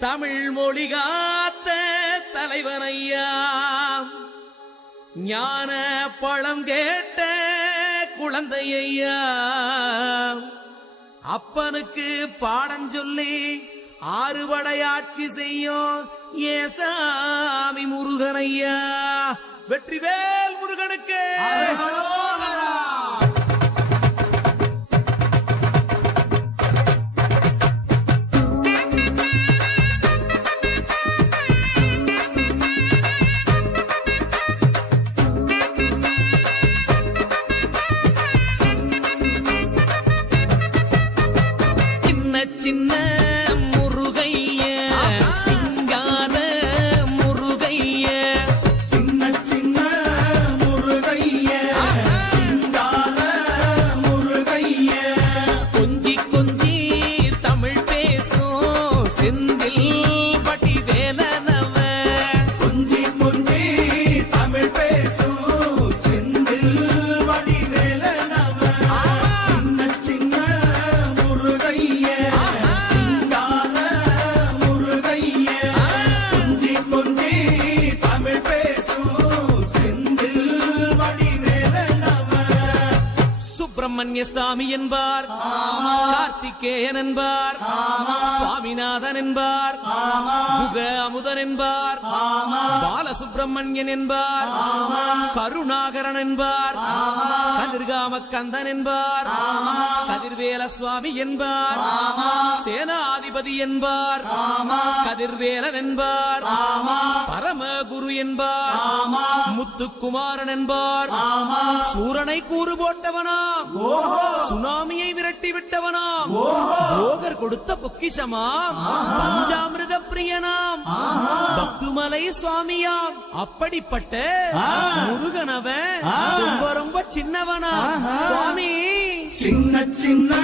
தமிழ் மொழி காத்த தலைவனையா, ஞான பழம் கேட்ட குழந்தையா, அப்பனுக்கு பாடம் சொல்லி ஆறுபடையாட்சி செய்யும் ஏசாமி முருகனையா. வெற்றிவேல் முருகனுக்கு. சின்ன முருகைய சிங்கார முருகைய, சின்ன சின்ன முருகைய சிங்கார முருகைய, கொஞ்சி கொஞ்சி தமிழ் பேசும் செந்தில் பட்டி வேலனவ, கொஞ்சி கொஞ்சி தமிழ் பேசும் செந்தில் வடிவேலனவ. சின்ன சின்ன முருகைய சிங்கார முருகைய, கொஞ்சி கொஞ்சி தமிழ் பேசும் செந்தில் வடிவேலனவ. சுப்பிரமணிய சாமி என்பார், கார்த்திகேயன் என்பார், சுவாமிநாதன் என்பார், குக அமுதன் என்பார், பாலசுப்பிரமணியன் என்பார், கருணாகரன் என்பார், கதிர்காம கந்தன் என்பார், கதிர்வேல சுவாமி என்பார், சேனாதிபதி என்பார், கதிர்வேலன் என்பார், பரமகுரு என்பார், முத்துக்குமாரன் என்பார், சூரனை கூறு போட்டவனாம், சுனாமியை விரட்டி விட்டவனாம், போகர் கொடுத்த பொக்கிஷமாம், பஞ்சாமிரத பிரியனாம், பக்துமலை சுவாமியாம். அப்படிப்பட்ட முருகனவன் ரொம்ப ரொம்ப சின்னவனா சுவாமி. சின்ன சின்ன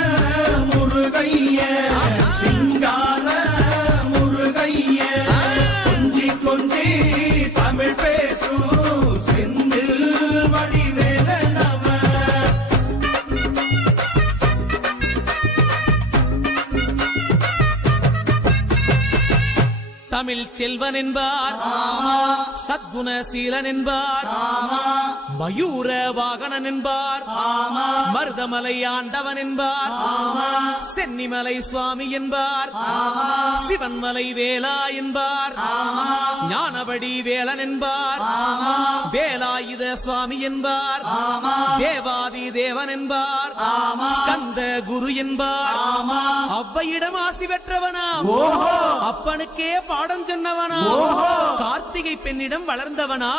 முருகைய சிங்கார முருகைய, கொஞ்சி கொஞ்சி தமிழ் பேசும் செந்தில் வடிவேலனவ. தமிழ் செல்வன் என்பார், சத்குணசீலன் என்பார், மயூர வாகனன் என்பார், மருதமலை ஆண்டவன் என்பார், சென்னிமலை சுவாமி என்பார், சிவன்மலை வேலா என்பார், ஞானபடி வேலன் என்பார், வேலாயுத சுவாமி என்பார், தேவாதி தேவன் என்பார், ஸ்கந்த குரு என்பார், அவ்வையிடம் ஆசி பெற்றவனாம், அப்பனுக்கே பாடம் சொன்னவனா, கார்த்திகை பெண்ணிடம் வளர்ந்தவனா,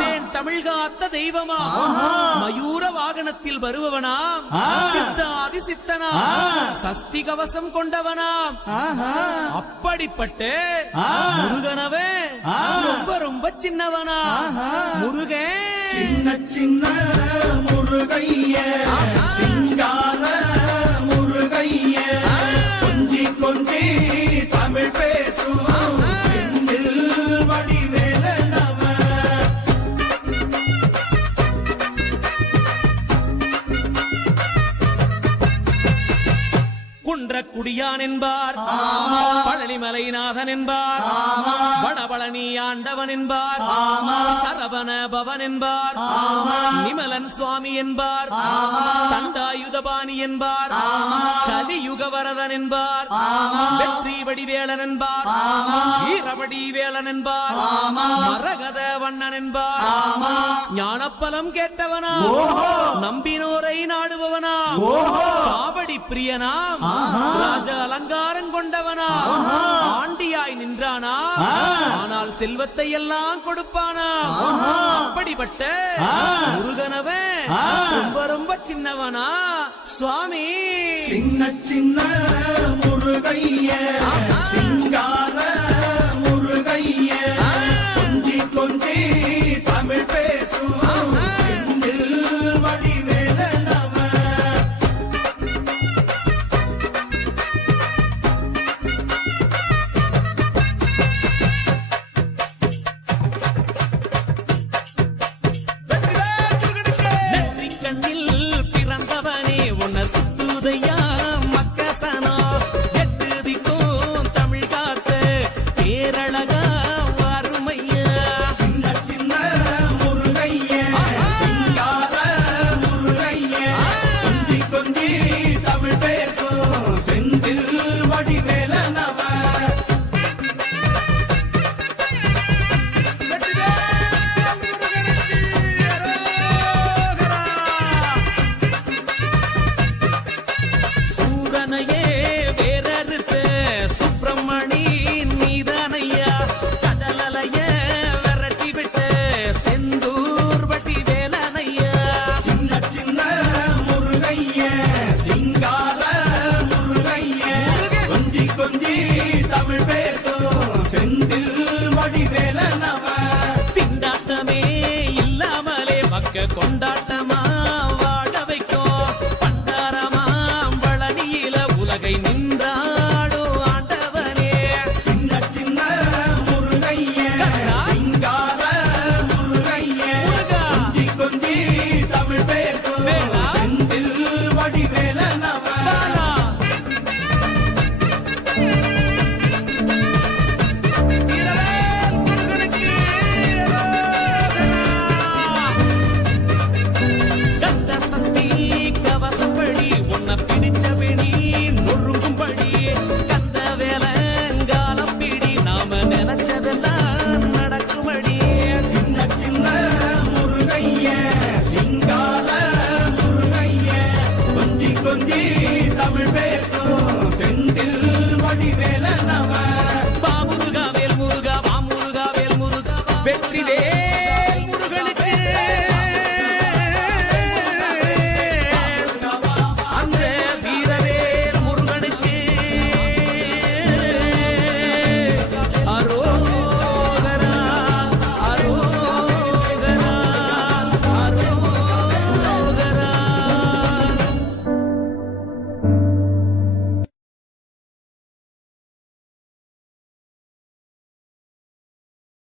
தேன் தமிழ் காத்த தெய்வமா, மயூர வாகனத்தில் வருபவனா, சித்தாதி சித்தனா, சஷ்டி கவசம் கொண்டவனாம். அப்படிப்பட்ட முருகனவே ரொம்ப ரொம்ப சின்னவனா முருகன். சின்ன சின்ன முருகைய சிங்கார முருகைய, கொஞ்சி கொஞ்சி தமிழ் பேசும் செந்தில் வடிவேலனவ. குன்றக்குடியான் என்பார், பழனிமலைநாதன் என்பார், வடபழனி ஆண்டவன் என்பார், சரவண பவன் என்பார், நிமலன் சுவாமி என்பார், தண்டாயுதபாணி என்பார், கலியுக வரதன் என்பார், வெற்றி வடிவேலன் என்பார், வீரவடி வேலன் என்பார், மரகத வண்ணன் என்பார், ஞானப்பலம் கேட்டவனா, நம்பினோரை நாடுபவனா, காவடி பிரியனாம், ராஜ அலங்காரம் கொண்டவனா, ஆண்டியாய் நின்றானா, ஆனால் செல்வத்தை எல்லாம் கொடுப்பானா. அப்படிப்பட்ட முருகனவன் ரொம்ப ரொம்ப சின்னவனா சுவாமி. சின்ன சின்ன முருகைய சிங்கார முருகைய, கொஞ்சி கொஞ்சி தமிழ் பேசும் செந்தில் வடிவேலனவ. நெற்றிக்கண்ணில் பிறந்தவனே உன்னை சுத்துதையா மக்கசனா, வடிவேலனவன்